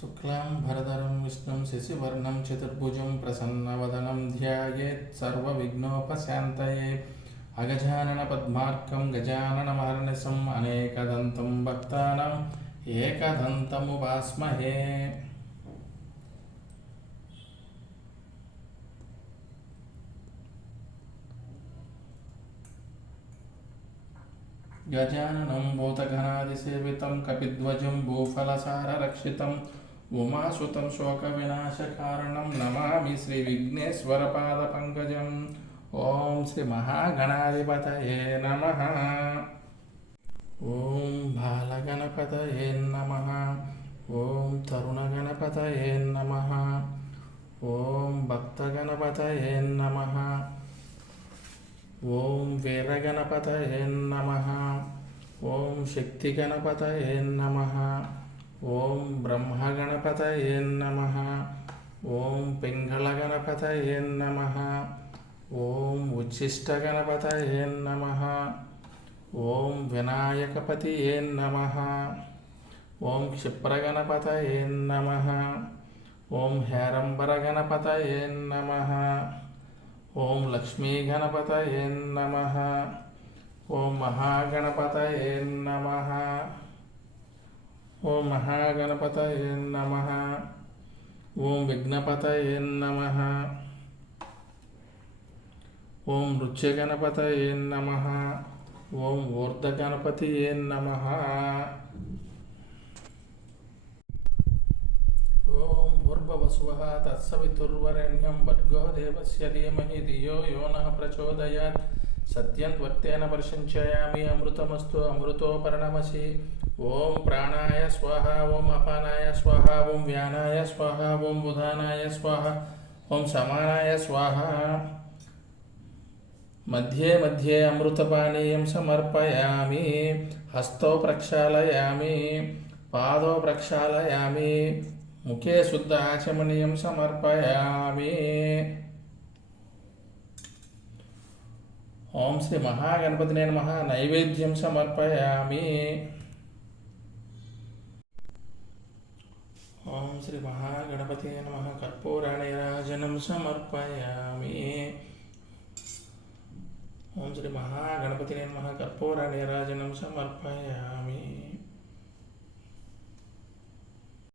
शुक्लां भरधरं विष्णुं शशिवर्णं चतुर्भुजं प्रसन्नवदनं ध्यायेत् सर्वविघ्नोपशान्तये अगजाननपद्मार्कं गजाननमहर्निशम् अनेकदन्तं भक्तानाम् एकदन्तमुपास्महे। गजाननं भूतगणादिसेवितं कपिध्वजं भूफलसाररक्षितम् उमासुतं शोकविनाशकारणं नमामि श्रीविघ्नेश्वरपादपङ्कजम्। ओं श्रीमहागणाधिपतये नमः। ओं बालगणपतये नमः। ओं तरुणगणपतये नमः। ओं भक्तगणपतये नमः। ओं वीरगणपतये नमः। ओं शक्तिगणपतये नमः। ओं ब्रह्मगणपतये नमः। ओं पिङ्गलगणपतये नमः। ओं उच्छिष्टगणपतये नमः। ओं विनायकपतये नमः। ओं क्षिप्रगणपतये नमः। ओं हेरम्बरगणपतये नमः। ओं लक्ष्मीगणपतये नमः। ओं महागणपतये नमः। ओं महागणपतये नमः। ओं विघ्नपतये नमः। ओं नृत्यगणपतये नमः। ओं ऊर्ध्वगणपतये नमः। ओं भूर्भुवस्वः तत्सवितुर्वरेण्यं भर्गो देवस्य धीमहि धियो यो नः प्रचोदयात्। सत्यन्त्वर्तेन प्रशंसयामि अमृतमस्तु अमृतोपरणमसि। ओं प्राणाय स्वाहा। ओं अपानाय स्वाहा। ओं व्यानाय स्वाहा। ओं उदानाय स्वाहा। ओं समानाय स्वाहा। मध्ये मध्ये अमृतपानीयं समर्पयामि। हस्तौ प्रक्षालयामि। पादौ प्रक्षालयामि। मुखे शुद्ध आचमनीयं समर्पयामि। ओं श्री महागणपतिने नमः। नैवेद्यं समर्पयामि। ओं श्री महागणपतिने नमः। कर्पूरनीराजनं समर्पयामि। ओं श्री महागणपतिने नमः। कर्पूरनीराजनं समर्पयामि।